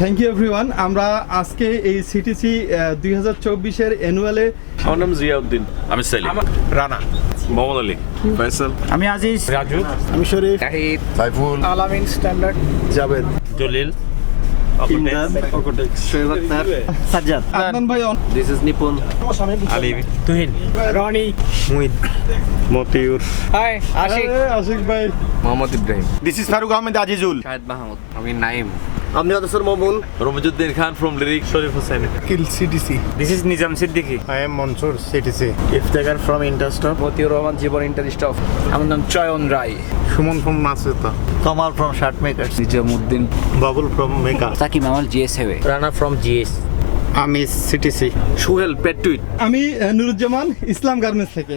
Thank you everyone. আমরা আজকে এই সিটিসি 2024 এর অ্যানুয়ালে আমার নাম জিয়াউদ্দিন। আমি সেলিম। রানা, মোহাম্মদ আলী, ফয়সাল, আমি আজিজ, রাজু, আমি শরীফ, তাহিদ, সাইফুল, আলামিন স্ট্যান্ডার্ড, জাবেদ, জলিল, ইমরান, শোয়েব আক্তার, সাজ্জাদ, আদনান ভাই this is Nipun, Ali, Tuhin, Rony, Muhit, Motiur, hi Ashik, Ashik ভাই, মোহাম্মদ ইব্রাহিম, দিস ইজ ফারুক আহমেদ আজিজুল, শাহেদ মাহমুদ, আমি নাইম, আমি আদসর মামুন, রমজুদ্দিন খান ফ্রম লিরিক, শরীফ হোসেন, কিল CTC, this is Nizam Siddiqui, I am Mansur CTC, Iftekhar from Interstop, Motiur Rahman Jibon Interstop, আমার নাম চয়ন রায়, সুমন ফ্রম মাসুতা, Kamal from shirt makers, Nizamuddin, Babul from মেকা, সাকিব মামাল জিএস হেওয়ে, রানা ফ্রম জিএস, আমি সিটিসি, সুহেল পেটুইট, আমি নুরুজ্জামান ইসলাম গার্মেন্টস থেকে।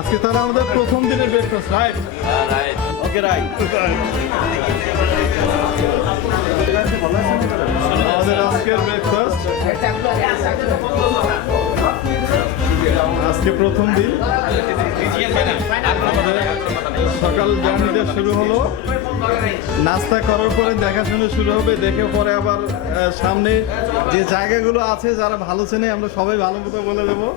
আজকে তাহলে আমাদের প্রথম দিনের ব্রেকফাস্ট, রাইট? ওকে, রাইট। আমাদের আজকের ব্রেকফাস্ট, আজকে প্রথম দিন আমাদের সকাল জার্নিটা শুরু হলো। নাস্তা করার পরে দেখাশোনা শুরু হবে, দেখে পরে আবার সামনে যে জায়গাগুলো আছে যারা ভালো চেনে আমরা সবাই ভালো মতো বলে দেবো।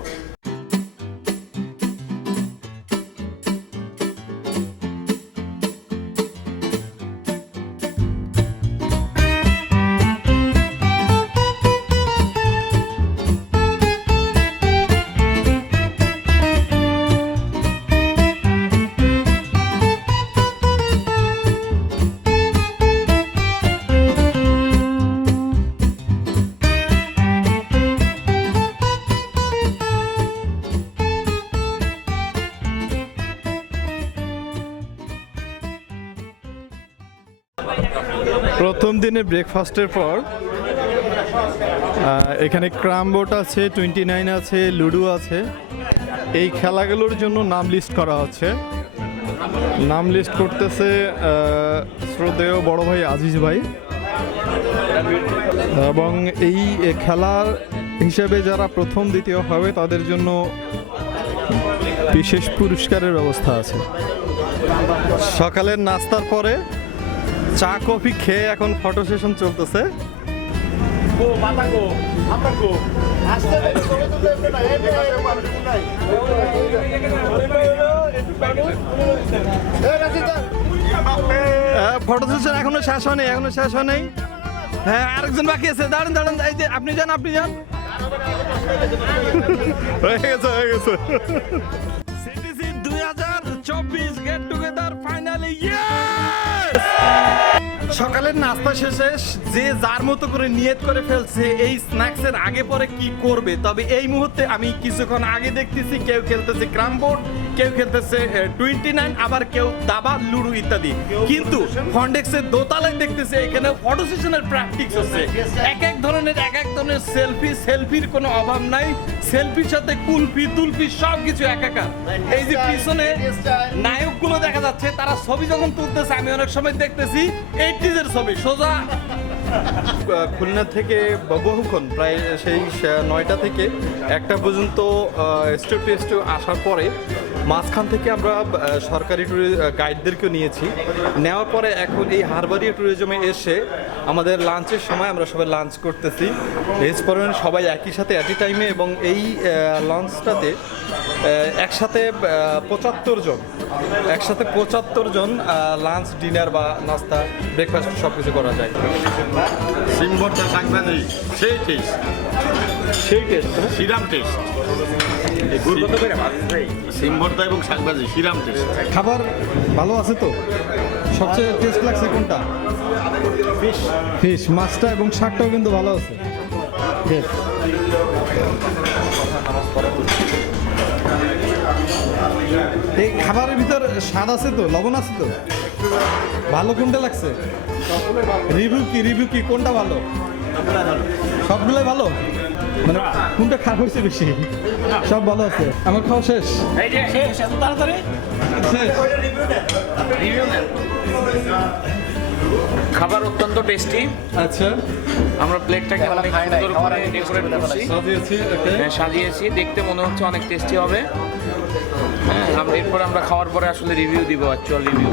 প্রথম দিনে ব্রেকফাস্টের পর এখানে ক্রাম বোর্ড আছে, 29 আছে, লুডো আছে। এই খেলাগুলোর জন্য নাম লিস্ট করা হচ্ছে। নাম লিস্ট করতেছে শ্রদ্ধেয় বড় ভাই আজিজ ভাই, এবং এই খেলার হিসেবে যারা প্রথম দ্বিতীয় হবে তাদের জন্য বিশেষ পুরস্কারের ব্যবস্থা আছে। সকালের নাস্তার পরে চা কফি খেয়ে এখন ফটো সেশন চলতেছে। ফটো সেশন এখনো শেষ হয়নি, হ্যাঁ আরেকজন বাকি আছে। দাঁড়ান দাঁড়ান, এই যে আপনি যান হয়ে গেছে সিটিসি 2024 গেট টুগেদার ফাইনালি। সকালের নাস্তা শেষে যে যার মতো করে নিয়ত করে ফেলছে এই স্ন্যাক্সের আগে পরে কি করবে, তবে এই মুহূর্তে আমি কিছুক্ষণ আগে দেখতেছি কেউ খেলতেছে ক্রাম বোর্ড, কেউ খেলতেছে 29, আবার কেউ দাবা, লুডো ইত্যাদি। কিন্তু ফন্ডেক্সের দোতলায় দেখতেছে এখানে ফটো সেশনের প্র্যাকটিস হচ্ছে। এক এক ধরনের সেলফির কোনো অভাব নাই, সেলফির সাথে কুলফি তুলফি সব কিছু একাকার। এই যে পিছনে নায়কগুলো দেখা যাচ্ছে, তারা ছবি যখন তুলতেছে আমি অনেক সময় দেখতেছি 80s ছবি সোজা। খুলনা থেকে বহুক্ষণ প্রায় সেই 9টা থেকে 1টা পর্যন্ত স্টু আসার পরে মাঝখান থেকে আমরা সরকারি গাইডদেরকেও নিয়েছি। নেওয়ার পরে এখন এই হারবারিয়া ট্যুরিজমে এসে আমাদের লাঞ্চের সময় আমরা সবাই লাঞ্চ করতেছি রেস্টুরেন্ট সবাই একই সাথে অ্যাট এ টাইমে, এবং এই লঞ্চটাতে একসাথে 75 জন লাঞ্চ, ডিনার বা নাস্তা, ব্রেকফাস্ট সব কিছু করা যায়। সিমভর্তা শাকভাজি সেই টেস্ট, শিরাম টেস্ট। সিমভর্তা এবং শাকভাজি শিরাম টেস্ট। খাবার ভালো আছে তো? সবচেয়ে টেস্ট লাগছে কোনটা? ফিশ, মাছটা এবং শাকটাও কিন্তু ভালো আছে। এই খাবারের ভিতর স্বাদ আছে তো, লবণ আছে তো? ভালো কোনটা লাগছে? রিভিউ কি কোনটা ভালো? সবগুলোই ভালো, মানে কোনটা খারাপ হয়েছে বেশি? সব ভালো আছে। আমার খাওয়া শেষ। খাবার অত্যন্ত টেস্টি। আচ্ছা, আমরা প্লেটটাকে অনেক সুন্দর করে ডেকোরেট করছি, সাজিয়েছি। সাজিয়েছি, দেখতে মনে হচ্ছে অনেক টেস্টি হবে। হ্যাঁ, এরপর আমরা খাওয়ার পরে আসলে রিভিউ দিব, অ্যাকচুয়াল রিভিউ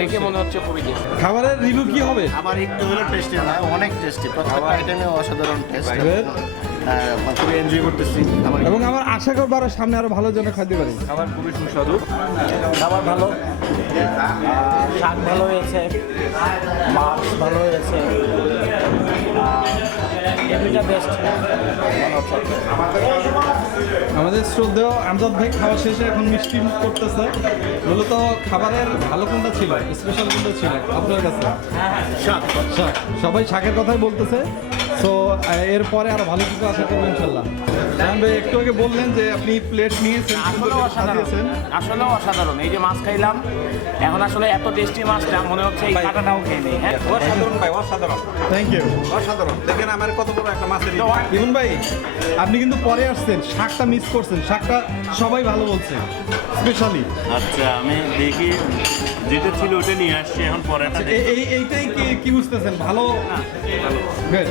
দেখে মনে হচ্ছে খুবই টেস্টি। খাবারের রিভিউ কি হবে? আবার একটু হলো টেস্টি না, অনেক টেস্টি। প্রত্যেকটা আইটেমে অসাধারণ টেস্ট। খুবই এনজয় করতেছি। এবং আমার আশা করবো আরো সামনে আরো ভালো জন্য খাইতে পারি। খাবার খুবই সুস্বাদু। খাবার ভালো, শাক ভালো হয়েছে, মাছ ভালো হয়েছে, এমনিটা বেস্ট। আমাদের শ্রদ্ধেয় আমজাদ ভাই খাওয়া শেষে এখন মিষ্টি মুখ করতেছে। মূলত খাবারের ভালো কোনটা ছিল, স্পেশাল কোনটা ছিল আপনার কাছে? শাক। সবাই শাকের কথাই বলতেছে। সো এরপরে আরো ভালো কিছু আশা করবো ইনশাল্লাহ। রায়হান ভাই একটু আগে বললেন যে আপনি প্লেট নিয়েছেন, আসলেও অসাধারণ, আসলেও অসাধারণ। এই যে মাছ খাইলাম, এখন আসলে এত টেস্টি মাছটা মনে হচ্ছে এই কাঁটাটাও খেয়ে নেই। হ্যাঁ, অসাধারণ ভাই, অসাধারণ, থ্যাংক ইউ। অসাধারণ। দেখেন আমার কত বড় একটা মাছের ইমন ভাই, আপনি কিন্তু পরে আসছেন, শাকটা মিস করছেন। শাকটা সবাই ভালো বলছে, স্পেশালি। আচ্ছা, আমি দেখি যেটা ছিল ওটা নিয়ে আসছি, এখন পরে এইটাই কি বুঝতেছেন? ভালো, Good.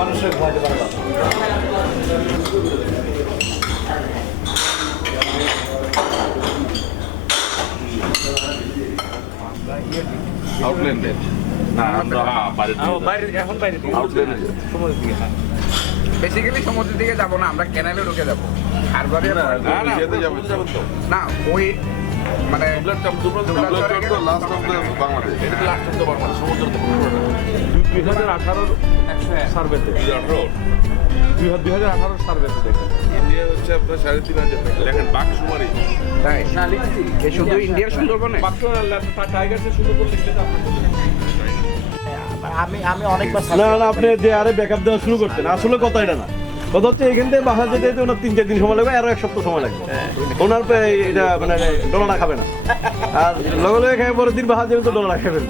মানুষের খাওয়াতে পারলাম। আউটল্যান্ডের না, আমরা বাইরে এখন বাইরে আউটল্যান্ডের বেসিক্যালি সমুদ্রের দিকে যাবো না, আমরা ক্যানালে ঢুকে যাবো। আর বারে যেতে যাবেন তো না, ওই মানে লাস্ট অফ দ্য বাংলাদেশ। এটা তো লাস্ট অফ দ্য বাংলাদেশ, সমুদ্র তো 2018 সার্ভেতে, 2018 সার্ভেতে দেখেন ইন্ডিয়া হচ্ছে আপনার 3,500 টাকা। দেখেন বাঘসুমারি তাই না, এ শুধু ইন্ডিয়ার সুন্দরবনে টাইগারসের সুন্দরবন লিখলে তো আমি অনেকবার না আপনি যে আরে ব্যাকআপ দেওয়া শুরু করতেন, আসলে কথা এটা না। কথা হচ্ছে এখান থেকে বাসা যেতে যেতে ওনার 3-4 দিন সময় লাগবে, আরো 1 সপ্তাহ সময় লাগবে। ওনার এটা মানে ডলাটা খাবে না, আর লগে লগে খায় পরের দিন বাসা যাবে তো ডলাটা খাবে না,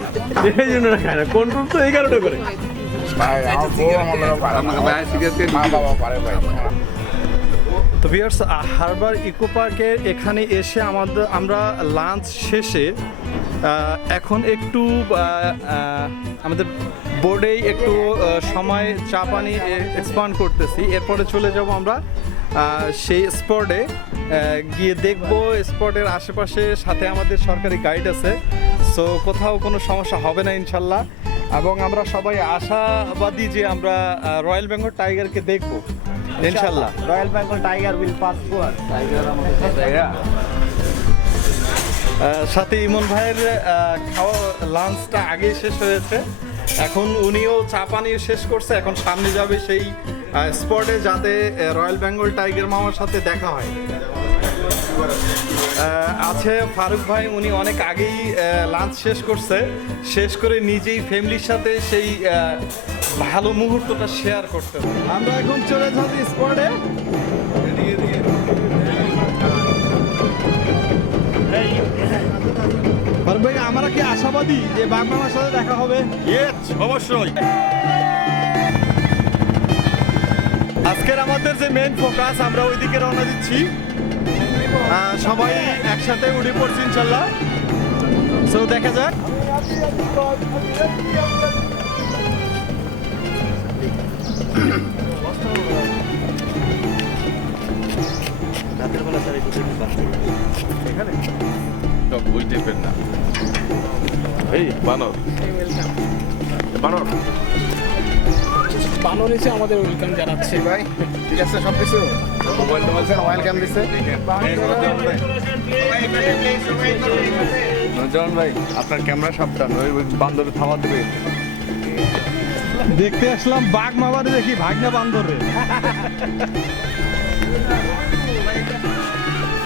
এই জন্য খায় না। কন্ট্রোল তো এই কারণে করে। ভাই আমার বউ আমাকে ভাই সিরিয়াসলি মা বাবা পারে ভাই। তো ভিউয়ার্স, হারবার ইকো পার্কের এখানে এসে আমরা লাঞ্চ শেষে এখন একটু আমাদের বোর্ডেই একটু সময় চা পানি এক্সপান্ড করতেছি। এরপরে চলে যাব আমরা সেই স্পটে, গিয়ে দেখবো স্পটের আশেপাশে, সাথে আমাদের সরকারি গাইড আছে। সো কোথাও কোনো সমস্যা হবে না ইনশাল্লাহ, এবং আমরা সবাই আশাবাদী যে আমরা রয়্যাল বেঙ্গল টাইগারকে দেখবো ইনশাল্লাহ। Royal Bengal tiger will pass through us. সাথে ইমন ভাইয়ের খাওয়া লাঞ্চটা আগেই শেষ হয়েছে, এখন উনিও চা পানি শেষ করছে। এখন সামনে যাবে সেই স্পটে, যাতে রয়্যাল বেঙ্গল টাইগার মামার সাথে দেখা হয়। আছে ফারুক ভাই, উনি অনেক আগেই লাঞ্চ শেষ করছে, শেষ করে নিজেই ফ্যামিলির সাথে সেই ভালো মুহূর্তটা শেয়ার করতে। আমরা এখন চলে যাচ্ছি স্পটে। ফারুক ভাই, আমরা কি আশাবাদী যে বাঘ মামার সাথে দেখা হবে? অবশ্যই। আজকের আমাদের যে মেইন ফোকাস, আমরা ওইদিকে রওনা দিচ্ছি। সবাই একসাথে উঠে পড়ছি ইনশাল্লাহ। সো দেখা যাক। ওই টাইপের না। এই বানর বানর বানর এসে আমাদের ওয়েলকাম জানাচ্ছে। ভাই ঠিক আছে সব কিছু, মোবাইলটা বলছে ওয়েলকাম দিচ্ছে। জন ভাই, আপনার ক্যামেরা সাবধান, ওই বান্দরে থামা দেবে। দেখতে আসলাম বাঘ মামারে, দেখি ভাগ না বান্দরে।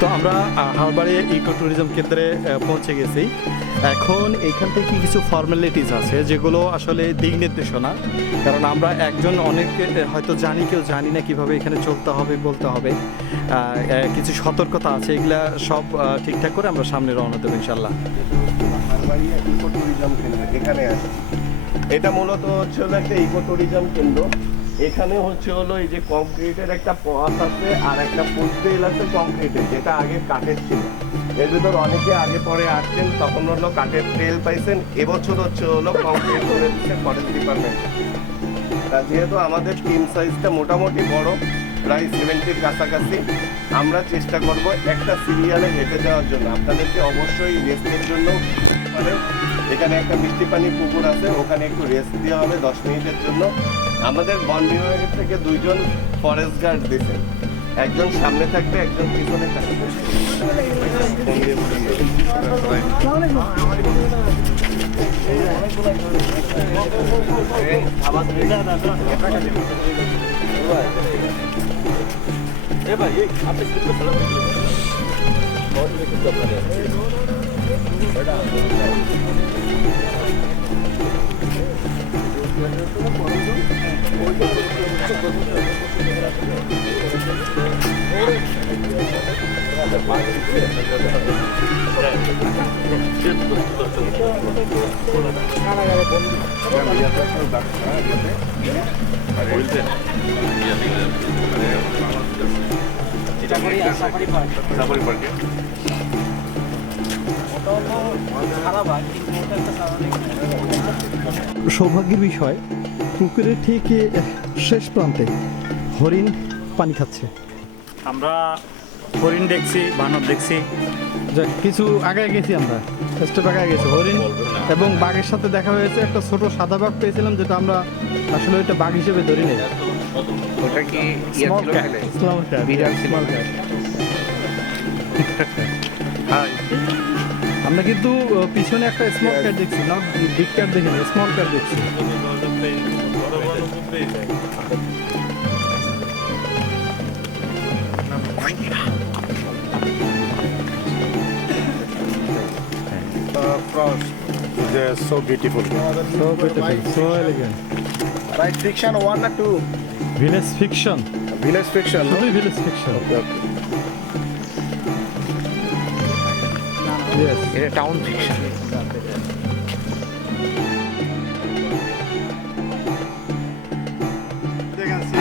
তো আমরা হাওড়বাড়ি ইকো ট্যুরিজম কেন্দ্রে পৌঁছে গেছি। এখন এখান থেকে কিছু ফর্মালিটিস আছে যেগুলো আসলে দিক নির্দেশনা, কারণ আমরা একজন অনেকে হয়তো জানি, কেউ জানি না কিভাবে এখানে চলতে হবে, বলতে হবে। কিছু সতর্কতা আছে, এগুলা সব ঠিকঠাক করে আমরা সামনে রওনা দেবো ইনশাল্লাহ। ইকো ট্যুরিজম কেন্দ্র এখানে আছে। এটা মূলত হচ্ছে হলো একটা ইকো ট্যুরিজম কেন্দ্র। এখানে হচ্ছে হলো এই যে কংক্রিটের একটা পথ আছে আর একটা ফুটওয়েল আছে কংক্রিটের, যেটা আগে কাঠের ছিল। এর ভিতর অনেকে আগে পরে আসছেন, তখন হলো কাঠের ট্রেল পাইছেন। এবছর হচ্ছে হলো কংক্রিট করে দিচ্ছে ফরেস্ট ডিপার্টমেন্ট। যেহেতু আমাদের টিম সাইজটা মোটামুটি বড়, প্রায় 70-র কাছাকাছি, আমরা চেষ্টা করব একটা সিরিয়ালে হেঁটে যাওয়ার জন্য। আপনাদেরকে অবশ্যই রেস্টের জন্য এখানে একটা মিষ্টি পানি পুকুর আছে, ওখানে একটু রেস্ট দেওয়া হবে 10 মিনিটের জন্য। আমাদের বন বিভাগের থেকে 2জন ফরেস্ট গার্ড দিয়েছেন, একজন সামনে থাকবে, একজন পিছনে থাকবে। সৌভাগ্যের বিষয়, পুকুরের ঠিক শেষ প্রান্তে হরিণ পানি খাচ্ছে। আমরা হরিণ দেখছি, বানর দেখছি, কিছু আগায় গেছি, আমরা স্টেপ আগায় গেছি। হরিণ এবং বাঘের সাথে দেখা হয়েছে। একটা ছোট সাদা বাঘ পেয়েছিলাম, যেটা আমরা আসলে ওইটা বাঘ হিসেবে ধরি নাই। ওটা কি Small cat. Small cat. বিড়াল ছিল। Small cat. আমরা কিন্তু পিছনে একটা স্মল ক্যাট দেখছি, না বিগ ক্যাট দেখিনি, স্মল ক্যাট দেখছি। So beautiful. So beautiful, so elegant. Right fiction 1 না 2? Village fiction, village fiction. শুধুই ভিলেজ ফিকশন। Yes. এটা টাউন ফিকশন।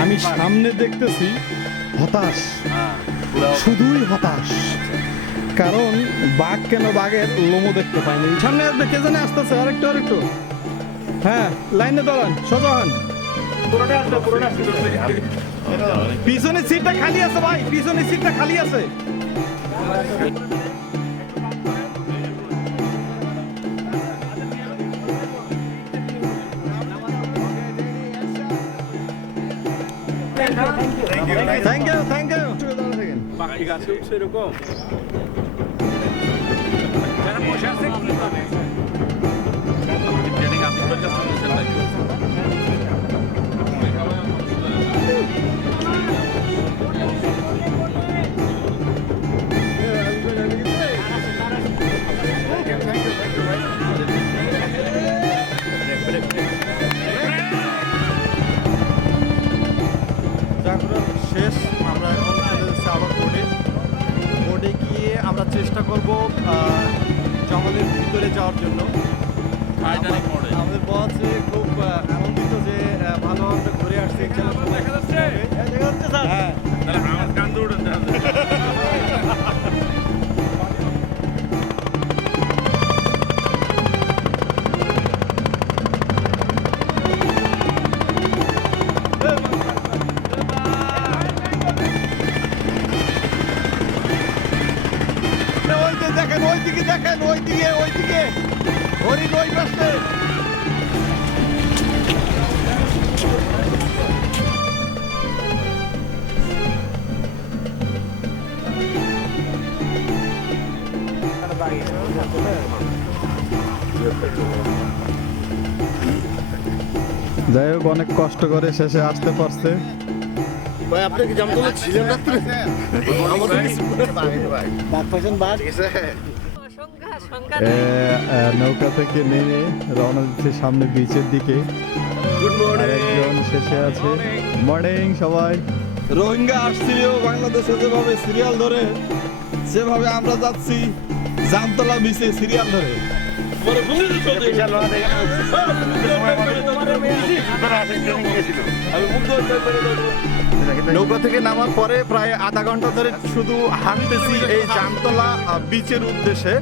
আমি সামনে দেখতেছি হতাশ, শুধুই হতাশ। কারণ বাঘ কেন, বাঘের লোমও দেখতে পাইনি। সামনে আসবে, কে জানে আসতেছে। আরেকটু হ্যাঁ, লাইনে দাঁড়ান, সোজা হন। পিছনের সিটটা খালি আছে ভাই, পিছনের সিটটা খালি আছে। Thank you. গাছে উঠছে এরকম। শেষ, আমরা এখন চলে যাচ্ছি আবার বোটে। বোটে গিয়ে আমরা চেষ্টা করব জঙ্গলের ভিতরে যাওয়ার জন্য। আমাদের বস খুব আনন্দিত যে ভালো আমরা ঘুরে আসছি। দেখা যাচ্ছে স্যার। হ্যাঁ, আমার কান্দে উঠেন দেখেন ওইদিকে, দেখেন ওইদিকে, ওইদিকে হরিণ ওই পাশে। যাই হোক, অনেক কষ্ট করে শেষে আসতে পারছে। ভাই আপনি কি জামতলা ছিলেন রাত্রে? নৌকা থেকে নেমে রওনা দিচ্ছে সামনে বিচের দিকে। আর একজন শেষে আছে। মর্নিং সবাই। রোহিঙ্গা আসছিল বাংলাদেশে যেভাবে সিরিয়াল ধরে, সেভাবে আমরা যাচ্ছি জামতলা বিচে সিরিয়াল ধরে। নৌকা থেকে নামার পরে প্রায় আধা ঘন্টা ধরে শুধু হাঁটতেছি এই জামতলা বিচের উদ্দেশ্যে।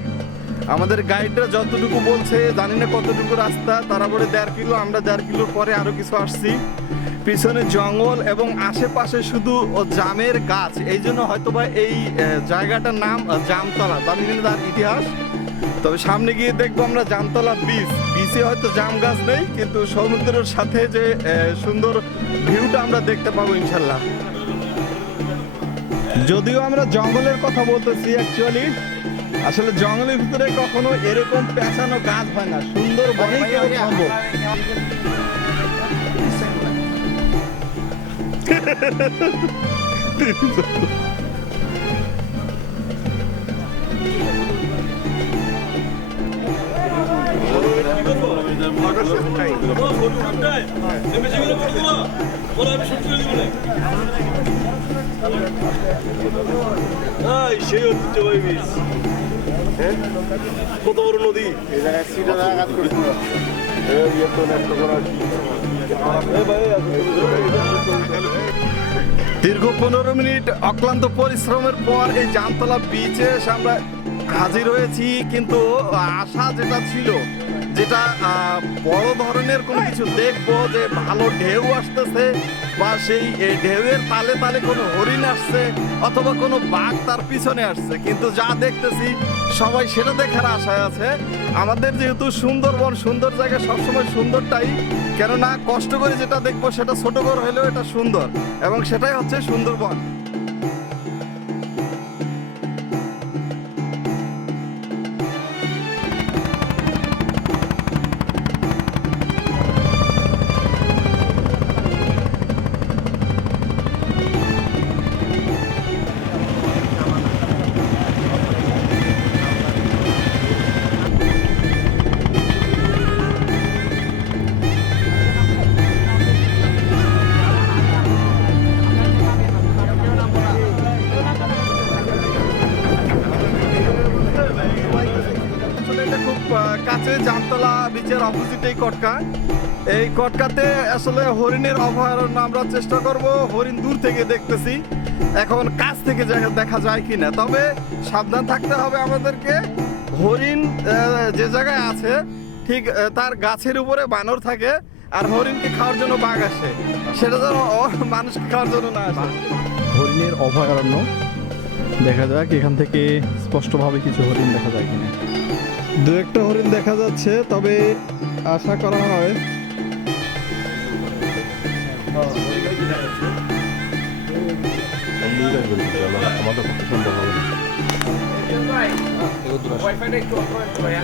আমাদের গাইডরা যতটুকু বলছে, জানি না কতটুকু রাস্তা, তারা বলে 1.5 কিলো, আমরা 1.5 কিলোর পরে আরো কিছু আসছি। পিছনে জঙ্গল এবং আশেপাশে শুধু জামের গাছ, এই জন্য হয়তোবা এই জায়গাটার নাম জামতলা। জানি না তার ইতিহাস, তবে সামনে গিয়ে দেখবো আমরা জামতলা বিচ। বিচে হয়তো জাম গাছ নেই, কিন্তু সমুদ্রের সাথে যে সুন্দর ভিউটা আমরা দেখতে পাবো ইনশাল্লাহ। যদিও আমরা জঙ্গলের কথা বলতেছি, অ্যাকচুয়ালি আসলে জঙ্গলের ভিতরে কখনো এরকম পেঁচানো গাছ হয় না, সুন্দর বনেই কেবল সম্ভব। কত বড় নদী! দীর্ঘ 15 মিনিট অক্লান্ত পরিশ্রমের পর এই জামতলা বিচে এসে আমরা হাজির হয়েছি। কিন্তু আশা যেটা ছিল, যেটা বড় ধরনের কোনো কিছু দেখবো, যে ভালো ঢেউ আসতেছে বা সেই ঢেউয়ের তালে তালে কোনো হরিণ আসছে অথবা কোনো বাঘ তার পিছনে আসছে, কিন্তু যা দেখতেছি সবাই সেটা দেখার আশায় আছে। আমাদের যেহেতু সুন্দরবন, সুন্দর জায়গা সবসময় সুন্দরটাই, কেননা কষ্ট করে যেটা দেখবো সেটা ছোট করে হলেও এটা সুন্দর, এবং সেটাই হচ্ছে সুন্দরবন। কাছে জামতলা বিচের অপোজিটেই কটকা। এই কটকাতে আসলে হরিণের অভয়ারণ্য আমরা চেষ্টা করব। হরিণ দূর থেকে দেখতেছি, এখন কাছ থেকে দেখা যায় কিনা। তবে সাবধান থাকতে হবে আমাদেরকে। হরিণ যে জায়গায় আছে ঠিক তার গাছের উপরে বানর থাকে, আর হরিণকে খাওয়ার জন্য বাঘ আসে, সেটা যেন মানুষকে খাওয়ার জন্য না আসে। হরিণের অভয়ারণ্য, দেখা যাক এখান থেকে স্পষ্টভাবে কিছু হরিণ দেখা যায় কিনা। দু একটা হরিণ দেখা যাচ্ছে, তবে আশা করা হয় আমাদের পক্ষে সম্ভব হবে না। ওয়াইফাইটা একটু অফ করে ভাইয়া।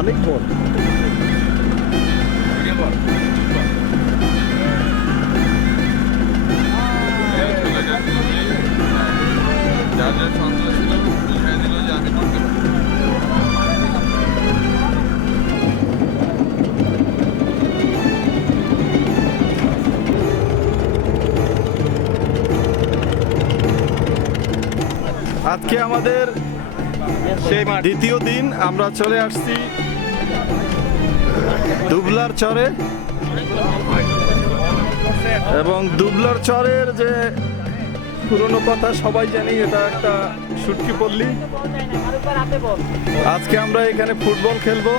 অনেক বড়। যাদের সন্দেহ ছিল বুঝিয়ে দিল যে আমি ঢুকতে পারি। আজকে আমাদের দ্বিতীয় দিন, আমরা চলে আসছি দুবলার চরে, এবং দুবলার চরের যে পুরনো কথা সবাই জানি, এটা একটা শুটকি পল্লী। আজকে আমরা এখানে ফুটবল খেলবো।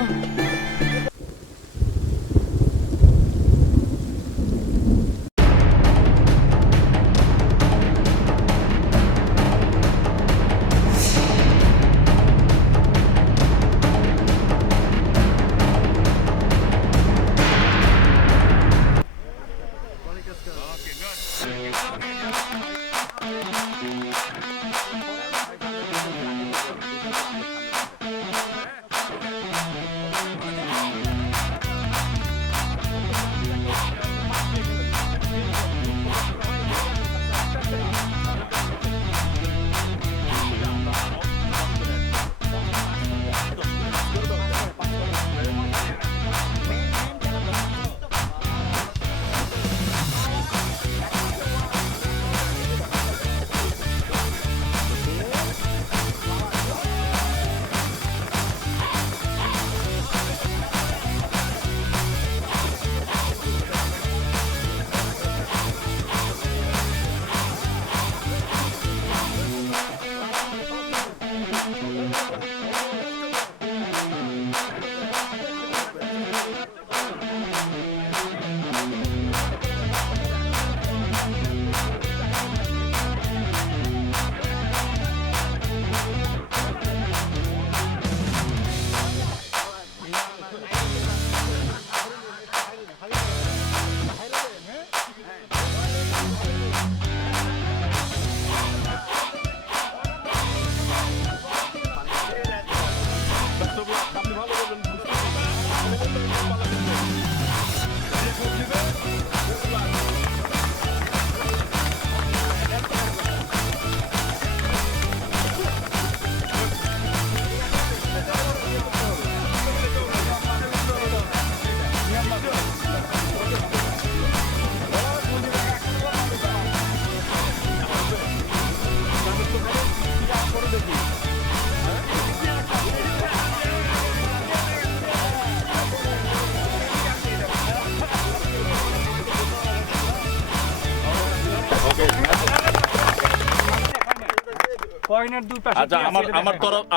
আচ্ছা,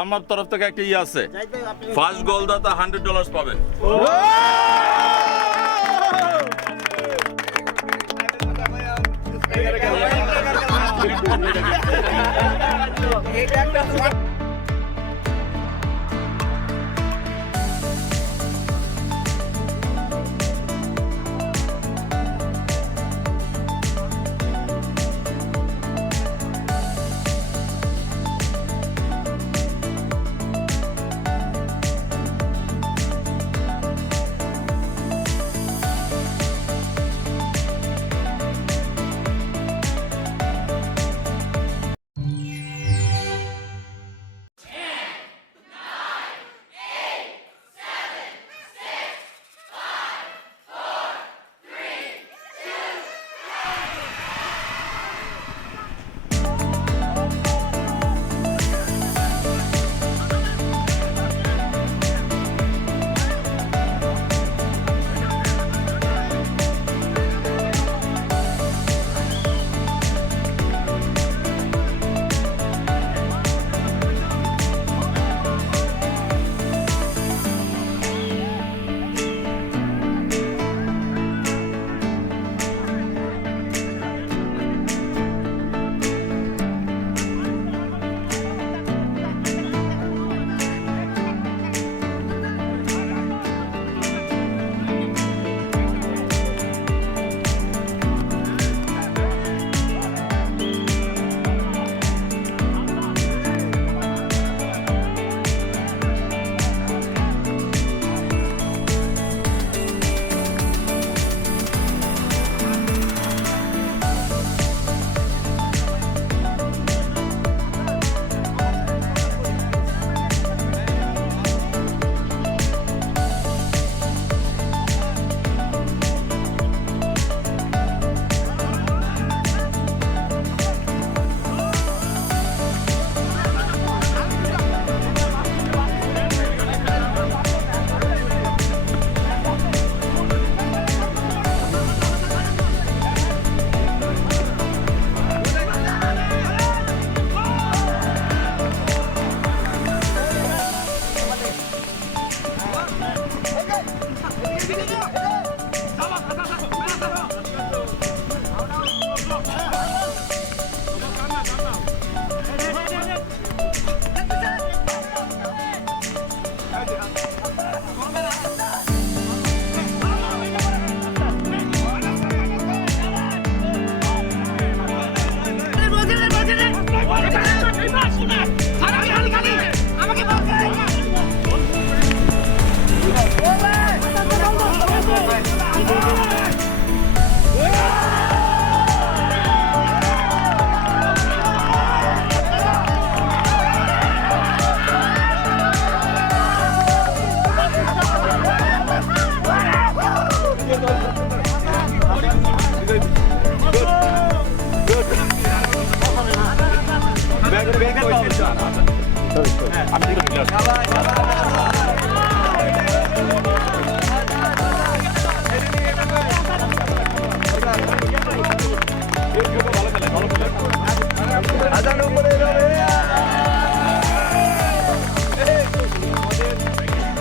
আমার তরফ থেকে একটা ইয়ে আছে, ফার্স্ট গোলদাতা $100 পাবে। এটা একটা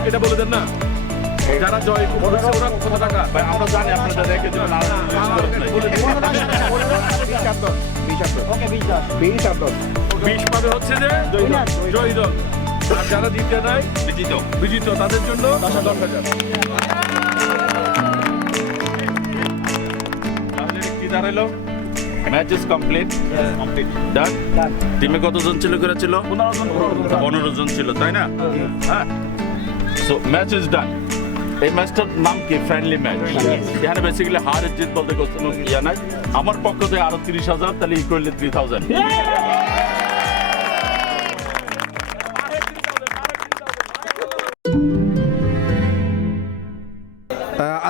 এটা বলে দেন না যারা জয় করছে ওরা কত টাকা ভাই আমরা জানি আপনারা রেখে দেবেন আর বিশ পাবে হচ্ছে যে জয় দল আর যারা জিতে নেয় বিজিত তাদের জন্য 10,000 তাহলে কি দাঁড়ালো ম্যাচ ইজ কমপ্লিট ডান টিমে কতজন ছিল করেছিল 15 জন ছিল তাই না হ্যাঁ সো ম্যাচ ইজ ডান এই ম্যাচটার নাম কি ফ্রেন্ডলি ম্যাচ এখানে বেসিক্যালি হার জিত বলতে কোনো ইয়া নাই আমার পক্ষ থেকে আরো 30,000 তাহলে ইকুয়ালি 3,000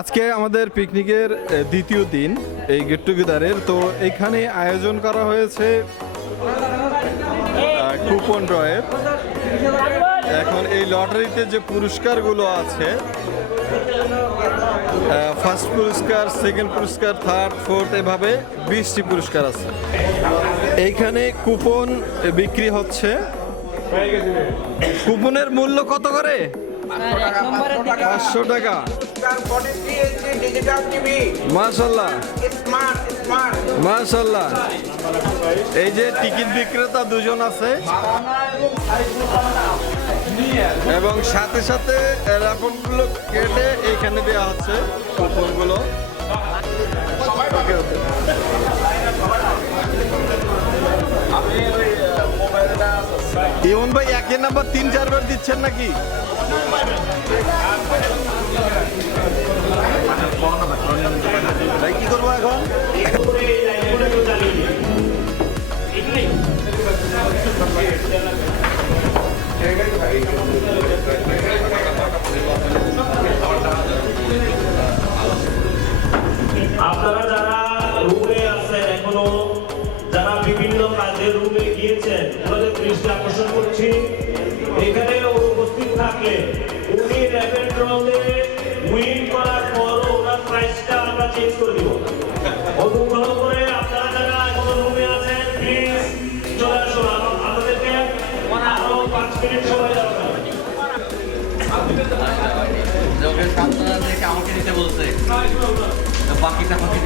আজকে আমাদের পিকনিকের দ্বিতীয় দিন এই গেট টুগেদারের। তো এখানে আয়োজন করা হয়েছে কুপন ড্রয়ের। এখন এই লটারিতে যে পুরস্কারগুলো আছে, ফার্স্ট পুরস্কার, সেকেন্ড পুরস্কার, থার্ড, ফোর্থ, এভাবে 20টি পুরস্কার আছে। এইখানে কুপন বিক্রি হচ্ছে। কুপনের মূল্য কত করে? 500 টাকা। মাশাল্লাহ মাশাল্লাহ। এই যে টিকিট বিক্রেতা দুজন আছে এবং সাথে সাথে রাফনগুলো কেটে এইখানে দেওয়া হচ্ছে কুপনগুলো। ইমন ভাই একের নাম্বার 3-4 বার দিচ্ছেন নাকি? কি করবো এখন? আপনারা যারা রুমে আছেন এখনো, যারা বিভিন্ন কাজের রুমে গিয়েছেন, ওনাদের দৃষ্টি আকর্ষণ করছি এখানে উপস্থিত থাকলে উনি র্যাপিড ড্রতে উইন করার পরও ওনার প্রাইসটা আমরা চেঞ্জ করে দিব। অনুগ্রহ করে আপনারা যারা এখনো রুমে আছেন প্লিজ চলে আসুন। আপনাদেরকে আরো 5 মিনিট সময় দেওয়া হবে। আমাকে দিতে বলছে বাকিটা আমাকে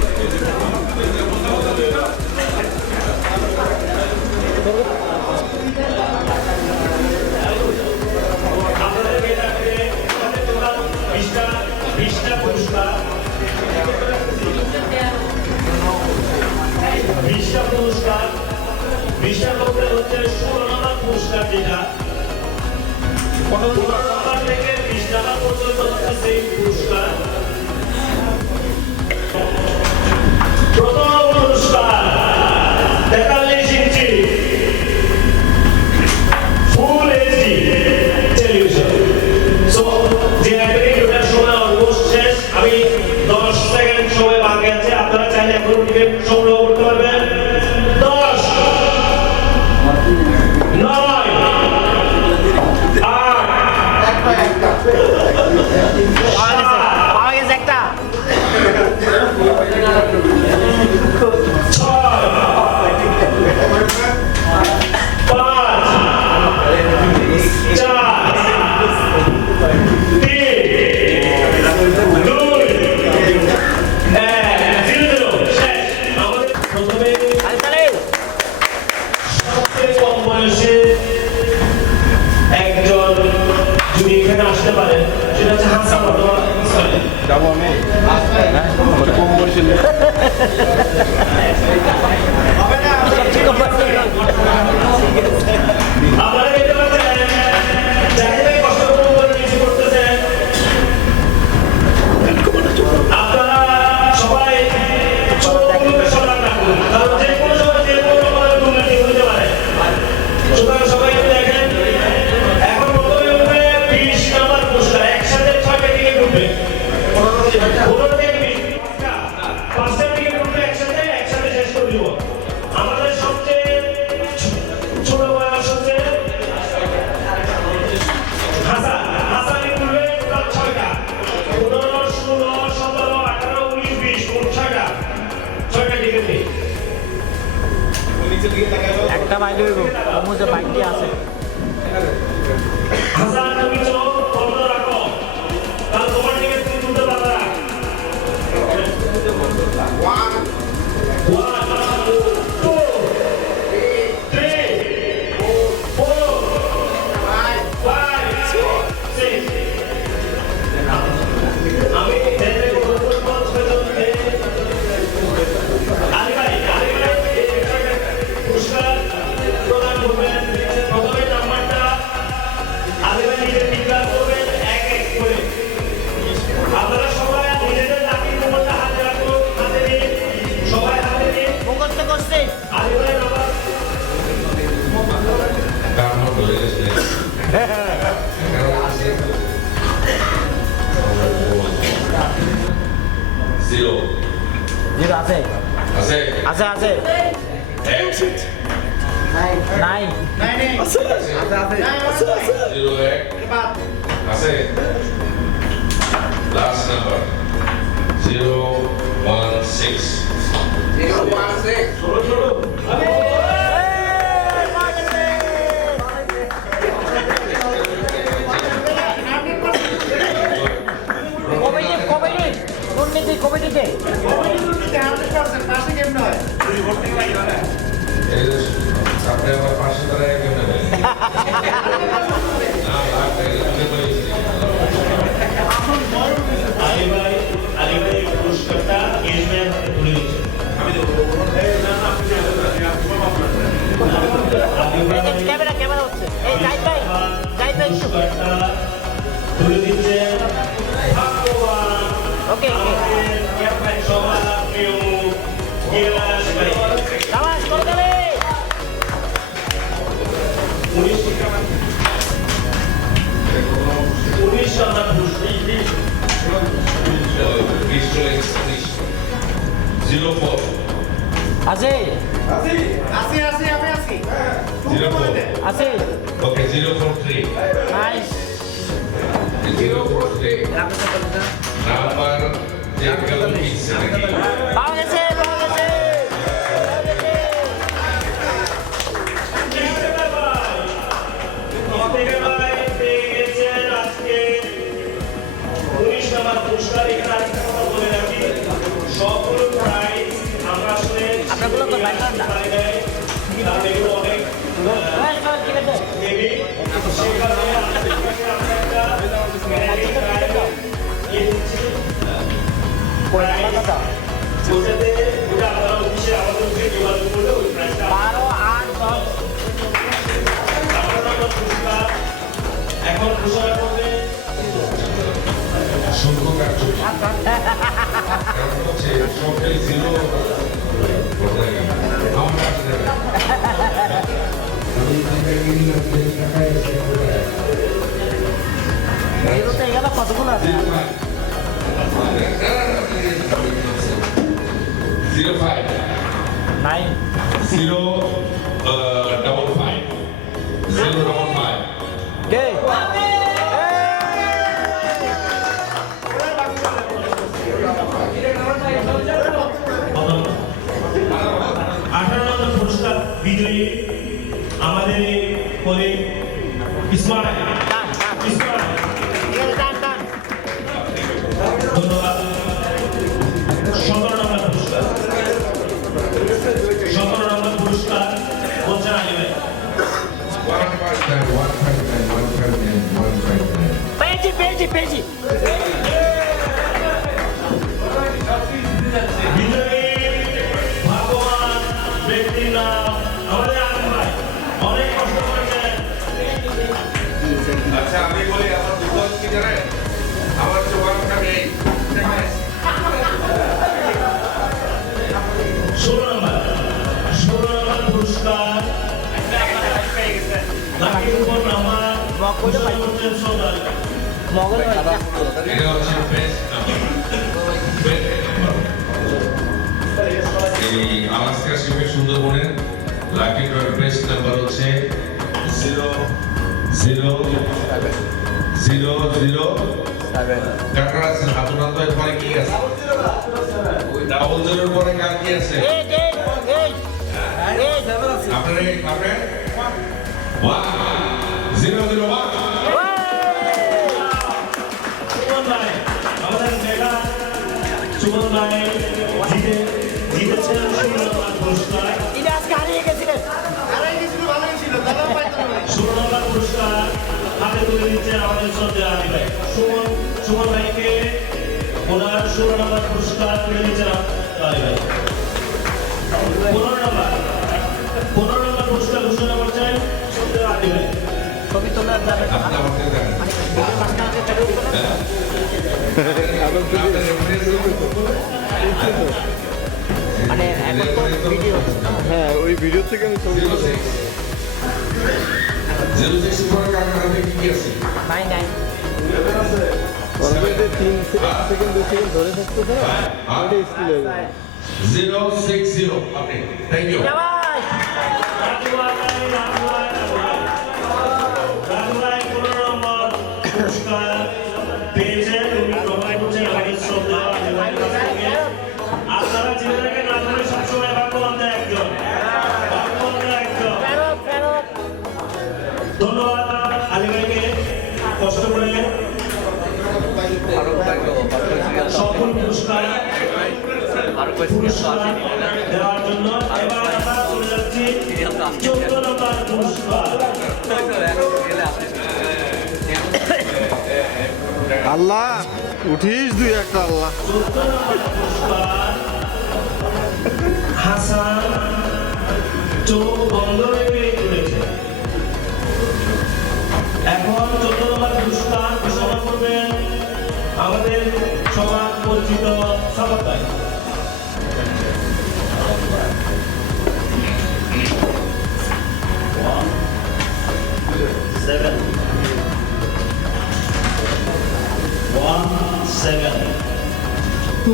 পুরস্কার 20টা মধ্যে হচ্ছে 16 নম্বর পুরস্কার, যেটা 15 নম্বর থেকে 20 নম্বর পর্যন্ত হচ্ছে সেই পুরস্কার। প্রথম পুরস্কার 43 ইঞ্চি ফুল এইচডি টেলিভিশন। সো যে ভিডিওটার সময় অলমোস্ট শেষ, আমি 10 সেকেন্ড সময় বাকি আছে। আপনারা চাইলে এখন টিকিট সংগ্রহ করতে পারবেন। 10 9 একজন যদি এখানে আসতে পারে সেটা হচ্ছে হাসান অথবা ইসমাইল। যাবো আমি কম বয়সে আপনারা দেখতে পাচ্ছেন যাদের কষ্ট করে কিছু করতেছেন, আপনারা সবাই ছোট গ্রুপে সবাই রাখুন, কারণ যে কোনো সময় যে কোনো রকমের দুর্নীতি হতে পারে। সুতরাং সবাই একটু দেখেন, এখন প্রথমে উঠবে 20 নম্বর পুরস্কার। একসাথে 6টা টিকিট উঠবে, 15 থেকে 20 5টা টিকিট উঠবে একসাথে শেষ করে দিব। বাইরে হইব আমার যে বাইকটি আছে হাসান তুমি চোখ বন্ধ রাখো কাল তোমার দিকে তুমি তুলতে পারবে না আমি পুরস্কার প্রদান করবেন প্রথমে নাম্বারটা আলিভাই নিজে ডিক্লার করবেন এক এক করে আপনারা সবাই নিজেদের লাকি নম্বরটা হাতে রাখুন হাতে নিন সবাই হাতে নিন মুখস্থ করছে আলিভাই নাম্বার জিরো জিরো আছে আছে আছে আছে নাই জিরো এক আছে লাস্ট নাম্বার 016 কমিটি কমিটি দুর্নীতি কমিটিতে আপনি আমার 500 টাকা কেন নেবেন না লাখ টাকা আলিভাই পুরস্কারটা এজমের হাতে তুলে দিচ্ছে আমি দেবো ক্যামেরা ক্যামেরা হচ্ছে এই জাহিদ ভাই একটু পুরস্কারটা তুলে দিচ্ছে ভাগ্যবান ওকে সবার প্রিয় গিলাস ভাই আওয়াজ করে দেবে 19 নম্বর পুরস্কার 04 আছে আছে ওকে 043 নাইস 043 নাম্বার যে গেল কিনছে নাকি পাওয়া গেছে আপনাগুলো তো বাইক না এখন ঘোষণা করবে শুল্ক কার্য কারণ হচ্ছে সরকারি জিরো আমার কাছে এগুলোতে এগুলো কতগুলো আছে 05 নাইন 055 055 কে পুরস্কার বিজয়ী আমাদের কলিগ ইসমাইল ধন্যবাদ 17 নম্বর পুরস্কার 17 নম্বর পুরস্কার বলছেন আলী ভাই 159 পেয়েছি বিজয়ী ভগবান ব্যক্তির নাম আমাদের আলী ভাই অনেক কষ্ট করেছেন আচ্ছা আমি বলি আমার দুর্বল কি জানেন আমার চোখটা নেই 16 নম্বর পুরস্কার লাকি উপর নামার ঘোষণা করছেন সদর মগল এটা হচ্ছে বেস্ট এই আলাস্কা শিপের সুন্দরবনের লাকি ড্রয়ের বেস্ট নাম্বার হচ্ছে 000 কার আছে হাতুনান্তের পরে কি আছে ডাবল জিরোর পরে কার কি আছে এই সুমন ভাই আমাদের মেগা সুমন ভাই জিতেছেন 16 নম্বর পুরস্কার। 16 নম্বর পুরস্কার হাতে তুলে দিচ্ছেন আমাদের সঞ্জয় আলী ভাই। সুমন ভাইকে ওনার 16 নম্বর পুরস্কার তুলে দিচ্ছেন আলী ভাই। 15 নম্বর পুরস্কার ঘোষণা করছেন সঞ্জয় আলী ভাই। হ্যাঁ, ওই ভিডিও থেকে আমি ছবি তুলে অলরেডি 3 সেকেন্ড 2 সেকেন্ড ধরে থাকতেছে না, ওইটা স্কিল হয়ে যাবে। 060 আপনি থ্যাংক ইউ আপনারা চিন্তাকে না করে সবসময় ভাগ্যবান একজন ধন্যবাদ আলী ভাইকে কষ্ট করে সকল পুরস্কার দেওয়ার জন্য। এবার আমরা চলে যাচ্ছি 14 নম্বর পুরস্কার। আল্লাহ উঠিস দুই একটা আল্লাহ। 14 নম্বর পুরস্কার হাসান চোখ বন্ধ রেখে তুলেছে। এখন 14 নম্বর পুরস্কার ঘোষণা করবেন আমাদের সবার পরিচিত সাবাত ভাই।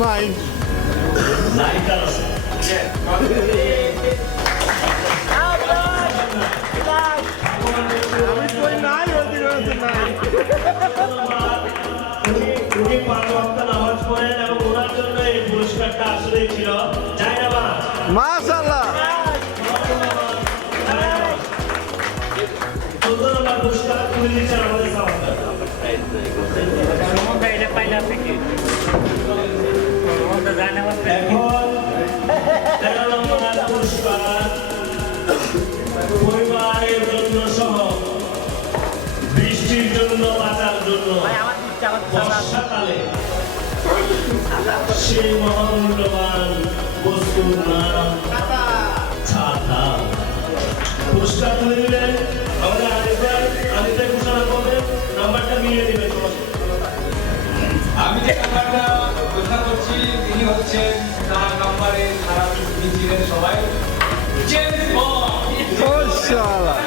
নাই লাইটার আছে আমি কই নাই ওদিকে আছে নাই। উনি 5 ওয়াক্ত নামাজ পড়েন এবং ওনার জন্য এই পুরস্কারটা আসলেই ছিল জায়নাবাজ। মাশাআল্লাহ 14 নম্বর পুরস্কার তুলে দিচ্ছেন আমাদের সাবাত ভাই। এখন 13 নম্বর পুরস্কার পরিবারের জন্য সহ বৃষ্টির জন্য বাঁচার জন্য বর্ষাকালে সেই মহামূল্যবান বস্তুর নাম ছাতা। পুরস্কার তুলে দিলেন আমাদের আলিফ ভাই। আলিফ ভাই ঘোষণা করবেন, নাম্বারটা মিলিয়ে দিবেন। আমি যে নাম্বারটা ঘোষণা করছি তিনি হচ্ছেন তার নাম্বারে সারা পৃথিবী ছিলেন সবাই জেমস বন্ড। মাশাআল্লাহ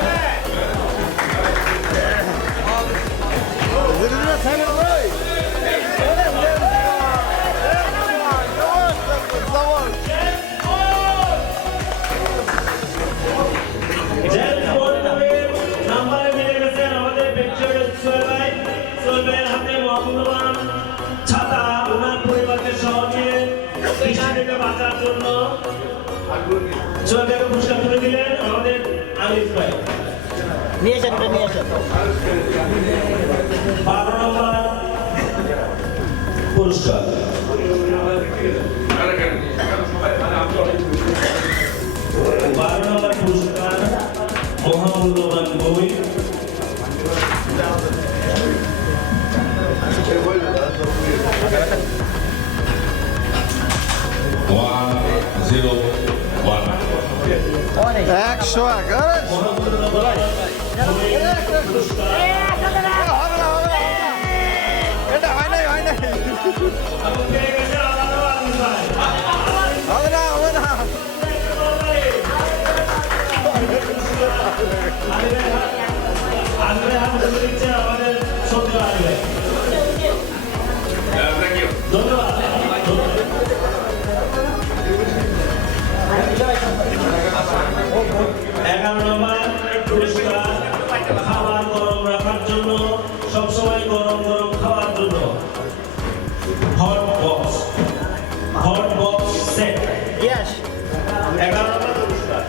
জেমস বন্ডের নাম্বারে মিলে গেছেন আমাদের ব্যক্তিগত সোহেল ভাই। সোহেল ভাইয়ের হাতে মহামূল্যবান ছাতা ওনার পরিবারকে সহ নিয়ে বৃষ্টি থেকে বাঁচার জন্য সোহেল ভাইকে পুরস্কার তুলে দিলেন আমাদের আলিফ ভাই। 12 নম্বর পুরস্কার 12 নম্বর পুরস্কার মহামূল্যবান বই। একশো এক এটা হয় নাই হয় নাই হবে না হবে না। আমাদের সত্য আসবে। ধন্যবাদ। 11 নম্বর পুরস্কার খাবার গরম রাখার জন্য, সবসময় গরম গরম খাওয়ার জন্য হট বক্স সেট। 11 নম্বর পুরস্কার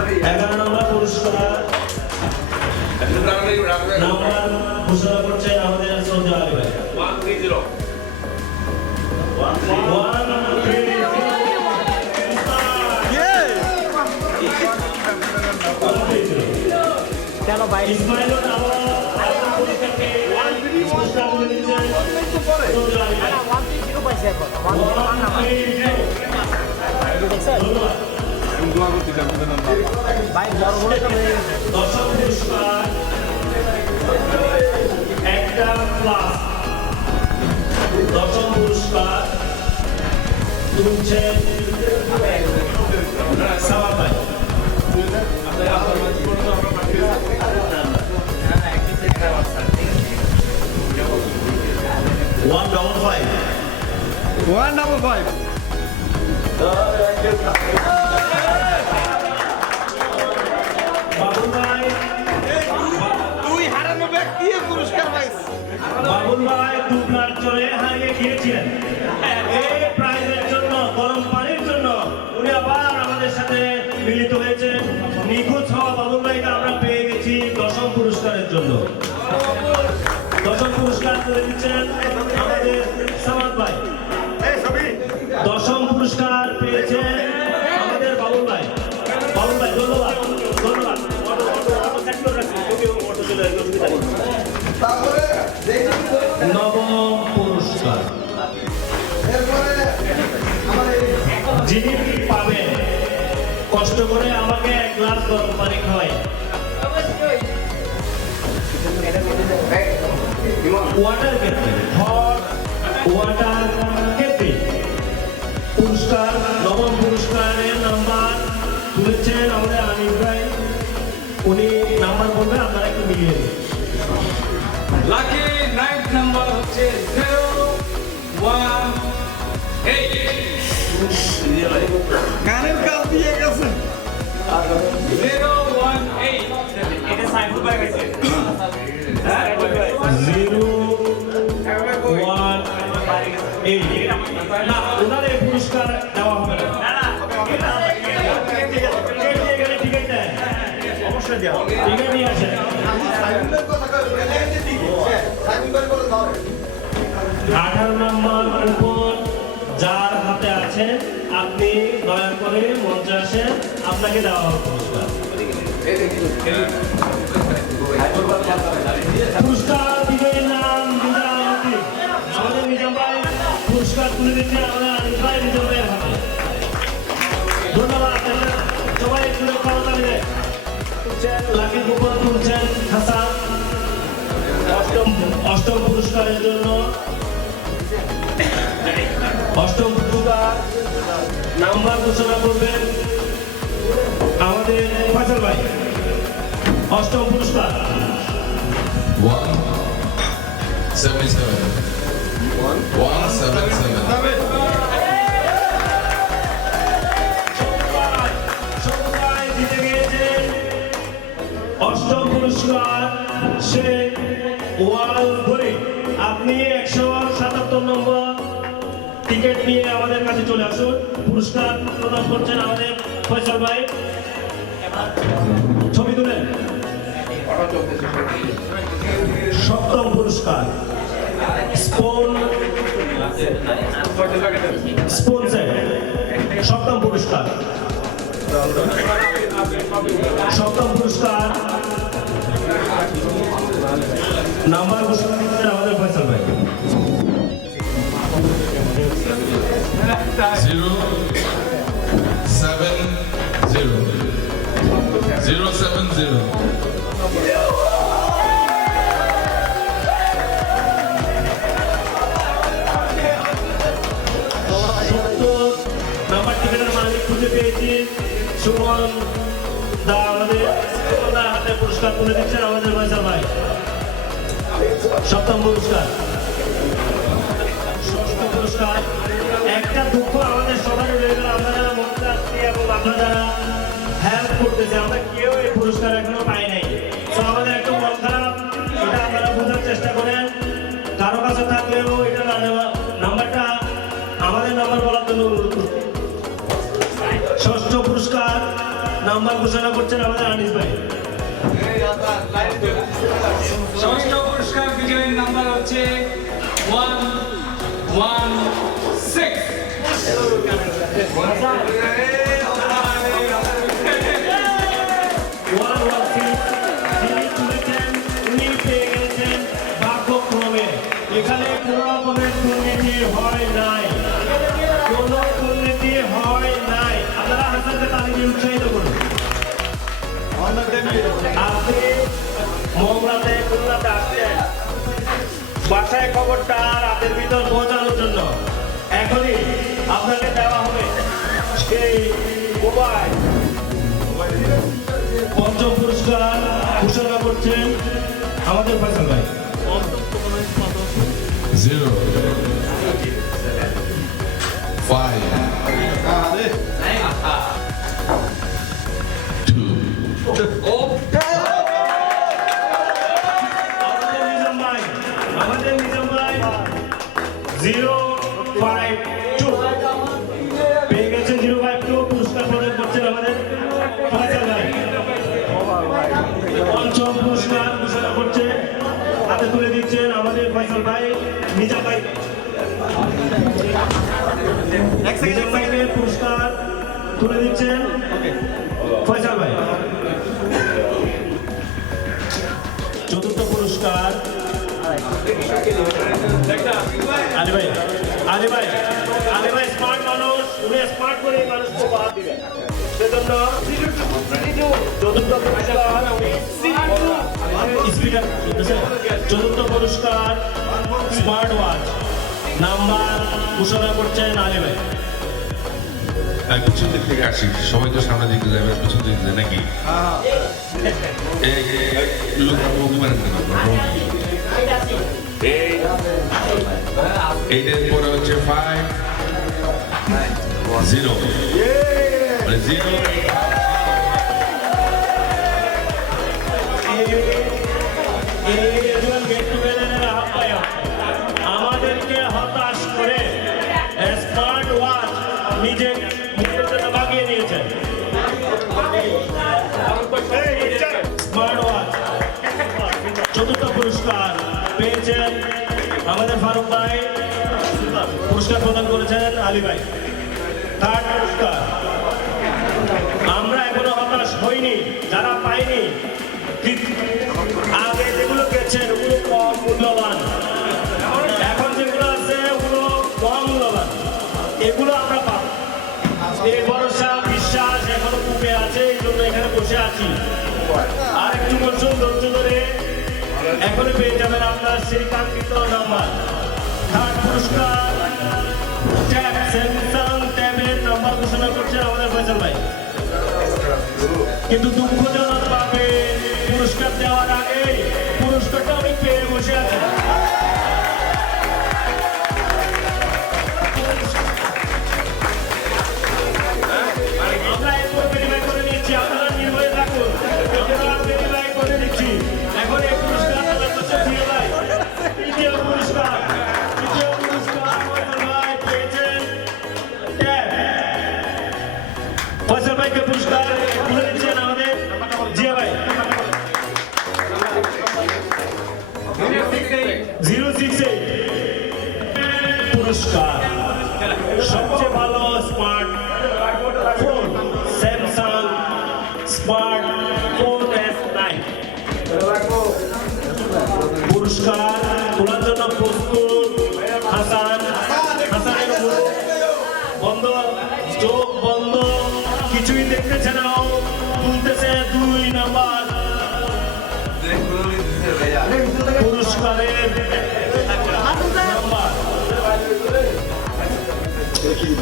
11 নম্বর পুরস্কার নাম্বার ঘোষণা করছেন আমাদের সৌদি আলী ভাই 130 কেন ভাই ইসমাইল পুরস্কারকে পুরস্কার তুলে দিচ্ছেন সৌদি আলী ভাই 130 পাইছে এখন 130 ভাই বড় বড় তো হয়ে গেছে দশম পুরস্কার একটা প্লাস দশম পুরস্কার তুলছেন সাওয়ার ভাই One double five. 155 বাবুল ভাই বাবুল ভাই দুবলার চলে হারিয়ে গিয়েছিলেন এই প্রাইজের জন্য গরম পানির জন্য উনি আবার আমাদের সাথে মিলিত হয়েছেন নিখোঁজ হওয়া বাবুল ভাইকে আমরা পেয়ে গেছি দশম পুরস্কারের জন্য দশম পুরস্কার তুলে দিচ্ছেন আমাদের সামাদ ভাই দশম পুরস্কার পেয়েছেন আমাদের বাবুল ভাই ধন্যবাদ ধন্যবাদ নবম পুরস্কার যিনি পাবেন কষ্ট করে আমাকে এক গ্লাস গরম পানি খাওয়াই water kettle hot water kettle পুরস্কার নবম পুরস্কারের নাম্বার তুলেছেন আমাদের আনিফ ভাই উনি নাম্বার বলবে আপনারা একটু মিলিয়ে দিন লাকি 9th নাম্বার হচ্ছে 018 কানের কাজ দিয়ে গেছে 018 এটা সাইফুল ভাই গেছে না ওনার এই পুরস্কার দেওয়া হবে না অবশ্যই দেওয়া টিকিট নিয়ে আসেন 18 নম্বর উপর যার হাতে আছেন আপনি দয়া করে মঞ্চে আসেন আপনাকে দেওয়া হবে পুরস্কার পুরস্কার বিজয়ীর নাম আমাদের নিজাম ভাই পুরস্কার তুলে দিচ্ছেন আমাদের আনিস ভাই নিজাম ভাইয়ের হাতে ধন্যবাদ সবাই একটু করতালি দেয় লাকির উপর তুলছেন হাসান অষ্টম পুরস্কারের জন্য অষ্টম পুরস্কার নাম্বার ঘোষণা করবেন আমাদের ফয়সাল ভাই অষ্টম পুরস্কার 177 জিতে গিয়েছে অষ্টম পুরস্কার সে ওয়াল ঘড়ি আপনি 177 নম্বর টিকিট নিয়ে আমাদের কাছে চলে আসুন পুরস্কার প্রদান করছেন আমাদের ফয়সাল ভাই ছবি তুলেন সপ্তম পুরস্কার স্পোন সেট সপ্তম পুরস্কার নাম্বার ঘোষণা করছেন আমাদের ফয়সাল ভাই 070 নাম্বার টিকিটের মালিক খুঁজে পেয়েছি সুমন দা আমাদের হাতে পুরস্কার তুলে দিচ্ছেন আমাদের ফয়সাল ভাই সপ্তম পুরস্কার ষষ্ঠ পুরস্কার একটা দুঃখ আমাদের সবাই রয়ে গেল আমরা যারা মঞ্চে আসছি এবং আমরা যারা হেল্প করতেছি আমরা কেউ এই পুরস্কার এখনো পাই নাই তো আমাদের একটু মন খারাপ এটা আপনারা বোঝার চেষ্টা করেন কারো কাছে থাকলেও এটা না নেওয়া নাম্বারটা আমাদের নাম্বার বলার জন্য অনুরোধ করছি ষষ্ঠ পুরস্কার নাম্বার ঘোষণা করছেন আমাদের আনিস ভাই। ষষ্ঠ পুরস্কার বিজয়ীর নাম্বার হচ্ছে 116। যিনি তুলেছেন উনি পেয়ে গেছেন ভাগ্যক্রমে। এখানে কোনো রকমের দুর্নীতি হয় নাই, কোনো দুর্নীতি হয় নাই। আপনারা হাসানকে তালি দিয়ে উৎসাহিত করুন। আপনি মোমরাতে খুলনাতে আসছেন বাসায় খবরটা রাতের ভিতর পৌঁছানোর জন্য। এখনই আপনাকে দেওয়া হবে সেই মোবাইল। পঞ্চম পুরস্কার ঘোষণা করছেন আমাদের ফয়সাল ভাই। 0 5 2 আমাদের নিজাম ভাই 052 পেয়ে গেছেন। 052 পুরস্কার প্রদান করছেন আমাদের ফয়সাল ভাই। পঞ্চম পুরস্কার ঘোষণা করছে, হাতে তুলে দিচ্ছেন আমাদের ফয়সাল ভাই নিজাম ভাই। নিজাম ভাইকে পুরস্কার তুলে দিচ্ছেন ফয়সাল ভাই। চতুর্থ পুরস্কার আলী ভাই। আলী ভাই, আলী ভাই স্মার্ট মানুষ, উনি স্মার্ট করে এই মানুষকে উপহার দিবেন। সেজন্য চতুর্থ পুরস্কার স্পিকার চতুর্থ পুরস্কার স্মার্ট ওয়াচ নাম্বার ঘোষণা করছেন আলী ভাই। পিছন দিক থেকে আসি, সবাই তো সামনে দিকে যাবে, পিছন দিকে যায় নাকি? লোক ভঙ্গি মারেন কেন? এইটার পরে হচ্ছে 5 0 মানে 0 আমাদেরকে হতাশ করে স্মার্ট ওয়াচ নিজের জন্য বাগিয়ে নিয়েছেন। স্মার্ট ওয়াচ চতুর্থ পুরস্কার পেয়েছেন আমাদের ফারুক ভাই। পুরস্কার প্রদান করেছেন আলী ভাই। থার্ড পুরস্কার আমরা এখনো হতাশ হইনি, যারা পাইনি। আগে যেগুলো গেছেন ওগুলো কম মূল্যবান, এখন যেগুলো আছে ওগুলো কম মূল্যবান, এগুলো আমরা পাবো। এই ভরসা বিশ্বাস এখনো বুকে আছে, এই জন্য এখানে বসে আছি। আর একটু বছর ধৈর্য ধরে এখনই পেয়ে যাবেন আপনার সেই কাঙ্ক্ষিত নাম্বার। থার্ড পুরস্কার ট্যাব, স্যামসাং ট্যাবের নাম্বার ঘোষণা করছেন আমাদের ফয়সাল ভাই। কিন্তু দুঃখজনক ভাবে পুরস্কার দেওয়ার আগে পুরস্কারটা আমি পেয়ে বসে আছি। আমরা এরপর ভেরিফাই করে নিচ্ছি, আপনারা নির্ভয়ে থাকুন, আমরা ভেরিফাই করে নিচ্ছি। এখন এই পুরস্কার দিয়ে ভাই তৃতীয় পুরস্কার ফয়সাল ভাই পেয়েছেন ট্যাব। ফয়সাল ভাইকে পুরস্কার তুলে দিচ্ছেন আমাদের জিয়া ভাই। 068 পুরস্কার সবচেয়ে ভালো smart phone Samsung smart phone S9 পুরস্কার তোলার জন্য প্রস্তুত হাসান। হাসানের বন্ধ, চোখ বন্ধ, কিছুই দেখতেছে না, তুলতেছে 2 নাম্বার পুরস্কারের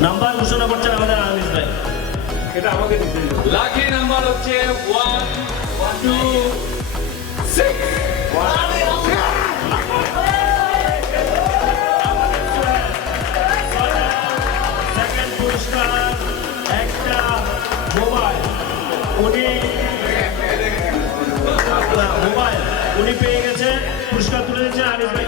নাম্বার ঘোষণা করছেন আমাদের আনিস ভাই। লাকি নাম্বার হচ্ছে 126। সেকেন্ড পুরস্কার একটা মোবাইল, উনি পেয়ে গেছে। পুরস্কার তুলে দিচ্ছেন আনিস ভাই।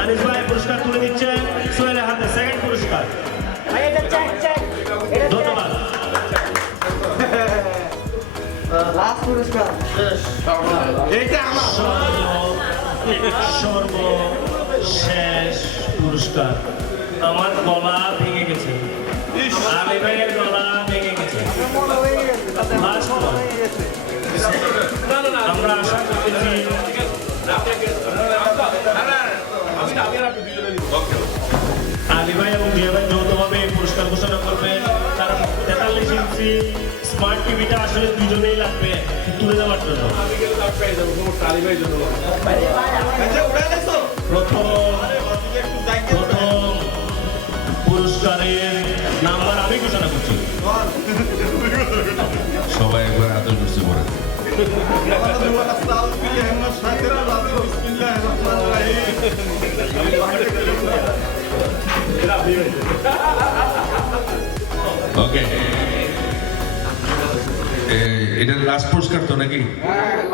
আনিস ভাই পুরস্কার তুলে দিচ্ছেন সোহেলের হাতে। সেকেন্ড পুরস্কার ধন্যবাদ। সর্বশেষ পুরস্কার আমার গলা ভেঙে গেছে, আলী ভাইয়ের গলা ভেঙে গেছে। Last one. আমরা আশা করতেছি আলী ভাই এবং জিয়া ভাই যৌথভাবে এই পুরস্কার ঘোষণা করবেন। কারণ 43 ইঞ্চি স্মার্ট টিভিটা আসলে দুজনেই লাগবে তুলে দেওয়ার জন্য। প্রথম পুরস্কারের নাম্বার আমি ঘোষণা করছি। সবাই একবার আদর করছে পরে ওকে, এটা লাস্ট পুরস্কার তো নাকি?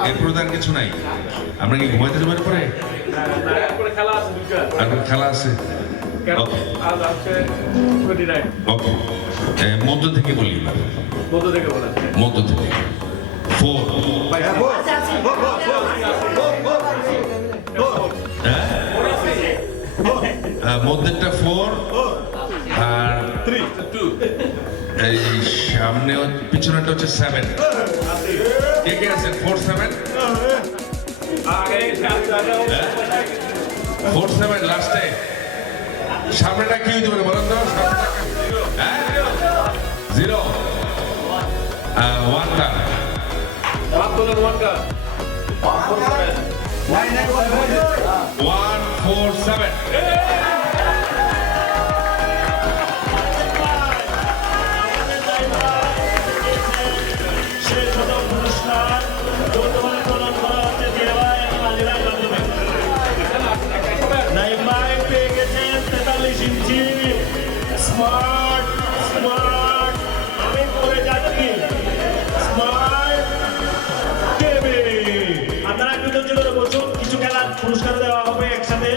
এরপরে তো আর কিছু নাই। আমরা কি ঘুমাইতে যাবার পরে আর খেলা আছে? ওকে ওকে, মধ্য থেকে বলি, মধ্য থেকে 4 মধ্যেরটা 4 আর 3 2, এই সামনে পিছনেরটা হচ্ছে 7। কে কে আছে 4 7? 4 7 লাস্টে সামনেটা কি হইতে পারে বলেন তো? 0 1 টা 1 4 7। শেষ প্রথম পুরস্কার যৌথভাবে প্রদান করা হচ্ছে জিয়া ভাই এবং আলী ভাইয়ের মাধ্যমে। নাইম ভাই পেয়ে গেছেন 43 ইঞ্চি স্মার্ট আমি পরে যাচ্ছি স্মার্ট টিভি। আপনারা একটু ধৈর্য ধরে বসুন, কিছু খেলার পুরস্কার দেওয়া হবে একসাথে।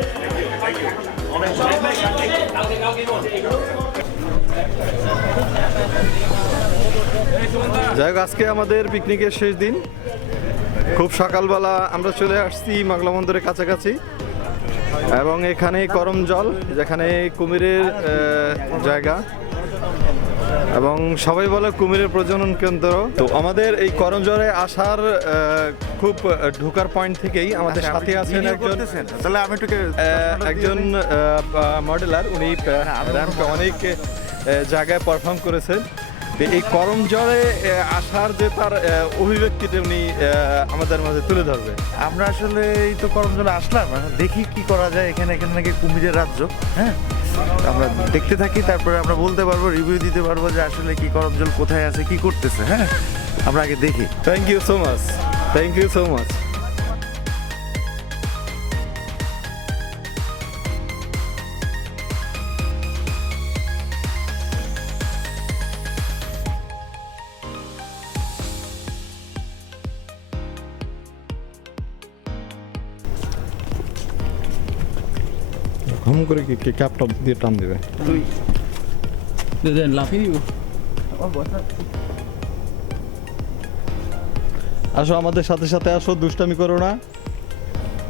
যাই হোক, আজকে আমাদের পিকনিকের শেষ দিন। খুব সকালবেলা আমরা চলে আসছি মাগলা মন্দিরের কাছাকাছি এবং এখানে করমজল, যেখানে কুমিরের জায়গা এবং সবাই বলে কুমিরের প্রজনন কেন্দ্র। তো আমাদের এই করমজলে আসার খুব ঢোকার পয়েন্ট থেকেই আমাদের সাথে আছেন একজন মডেলার। উনি র্যাম্পে অনেক জায়গায় পারফর্ম করেছেন। এই করমজলে আসার যে তার অভিব্যক্তিটা উনি আমাদের মাঝে তুলে ধরবে। আমরা আসলে এই তো করমজলে আসলাম, দেখি কি করা যায়। এখানে নাকি কুমিরের রাজ্য, হ্যাঁ আমরা দেখতে থাকি, তারপরে আমরা বলতে পারবো, রিভিউ দিতে পারবো যে আসলে কি করমজল কোথায় আছে, কি করতেছে। হ্যাঁ আমরা আগে দেখি। Thank you so much, thank you so much. ঘুম করে কি ক্যাপটা দিয়ে টান দেবে? আসো আমাদের সাথে সাথে আসো, দুষ্টামি করো না।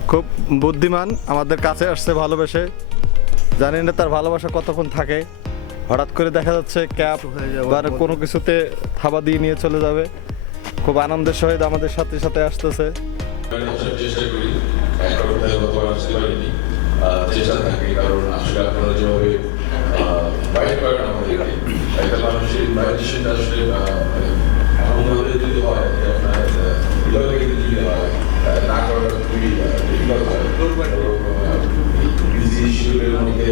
খুব বুদ্ধিমান, আমাদের কাছে আসছে ভালোবেসে। জানি না তার ভালোবাসা কতক্ষণ থাকে। হঠাৎ করে দেখা যাচ্ছে ক্যাপ বা কোনো কিছুতে থাবা দিয়ে নিয়ে চলে যাবে। খুব আনন্দের সহিত আমাদের সাথে সাথে আসতেছে। চেষ্টা করি, আসতে পারিনি, চেষ্টা থাকে, কারণ আসলে আপনারা যেভাবে বাইরে করেন আমাদেরকে, একটা মানুষের ইনভাইটেশনটা আসলে এমনভাবে যদি হয় আপনার যদি হয় না করাটা খুবই ডিফিকাল্ট হয়। বিজি শিডিউলের মধ্যে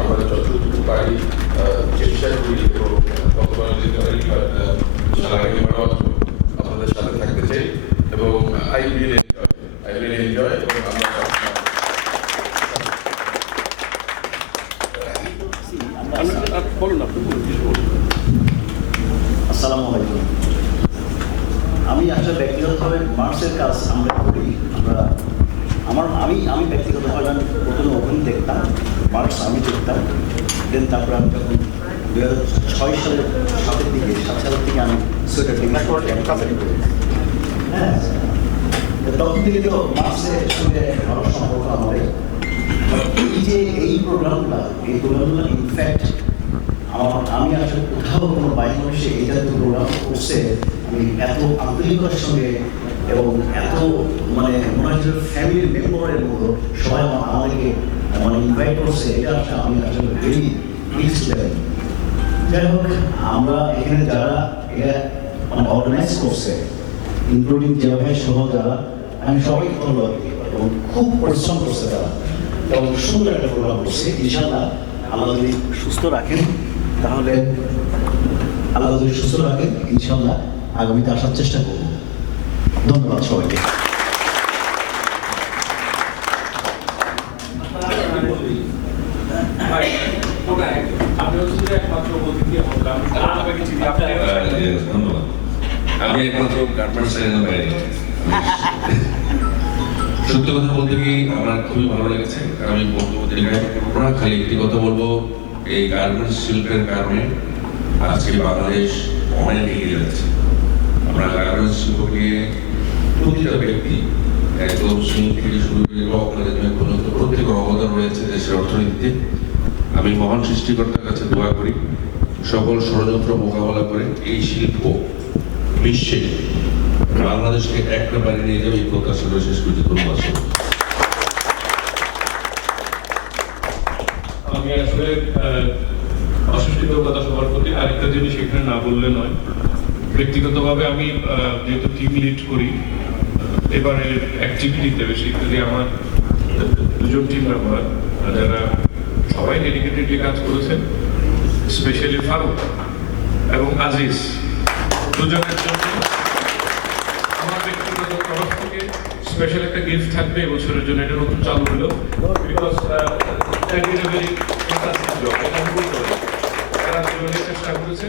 আমরা যতটুকু পারি চেষ্টা করি এবং কতবার যেতে পারি আপনাদের সাথে থাকতে চাই এবং আই রিয়েলি এনজয় এবং আমরা আসসালামু আলাইকুম। আমি আসলে ব্যক্তিগতভাবে মার্কসের কাজ আমরা করি। আমি ব্যক্তিগতভাবে প্রথমে ওপেন দেখতাম, মার্কস আমি দেখতাম, দেন তারপরে আমি যখন 2006 সালের 7 সালের দিকে আমি সোয়েটার থেকে হ্যাঁ, তখন থেকে তো মার্চের সঙ্গে ভালো সম্পর্ক আমাদের। এই যে এই প্রোগ্রামগুলো ইনফ্যাক্ট আমি আসলে কোথাও কোনো বাইরে মানুষে এই জাতীয় প্রোগ্রাম করছে আমি এত আন্তরিকতার সঙ্গে এবং এত মানে মনে হয় ফ্যামিলির মেম্বারের মতো সবাই আমাদেরকে মানে ইনভাইট করছে, এটা আসলে আমি আসলে ভেরি প্লিজড। যাই হোক, আমরা এখানে যারা এটা মানে অর্গানাইজ করছে ইনক্লুডিং যেভাবে সহ যারা, আমি সবাইকে ধন্যবাদ দিই এবং খুব পরিশ্রম করছে তারা এবং সুন্দর একটা প্রোগ্রাম করছে। ইনশাআল্লাহ আল্লাহ যদি সুস্থ রাখেন তাহলে ইনশাআল্লাহ আগামীতে আসার চেষ্টা করব। ধন্যবাদ সবাইকে। ধন্যবাদ। আমি একমাত্র গার্মেন্টস লাইনের বাইরে। সত্য কথা বলতে কি আমার খুবই ভালো লেগেছে। আমি খালি একটি কথা বলবো, এই গার্মেন্টস শিল্পের কারণে আজকে বাংলাদেশ অনেক এগিয়ে যাচ্ছে। আমরা গার্মেন্টস শিল্পকে প্রতিটা ব্যক্তি একদম সিং থেকে শুরু করে পর্যন্ত প্রত্যেকের অবদান রয়েছে দেশের অর্থনীতিতে। আমি মহান সৃষ্টিকর্তার কাছে দোয়া করি সকল ষড়যন্ত্র মোকাবেলা করে এই শিল্প বিশ্বে বাংলাদেশকে একটা বাড়ি নিয়ে যাবে, এই প্রত্যাশা করে শেষ করতে। ধন্যবাদ। আমি আসলে অশেষ কৃতজ্ঞতা সবার প্রতি। আরেকটা জিনিস এখানে না বললে নয়, ব্যক্তিগতভাবে আমি যেহেতু টিম লিড করি এবারের অ্যাক্টিভিটিতে বেসিক্যালি আমার 2জন টিম মেম্বার যারা সবাই ডেডিকেটেডলি কাজ করেছেন, স্পেশালি ফারুক এবং আজিজ, দুজনের জন্য আমার ব্যক্তিগত তরফ থেকে স্পেশাল একটা গিফট থাকবে এবছরের জন্য। এটা নতুন চালু হলো বিকজ তারা দুজনে চেষ্টা করেছে।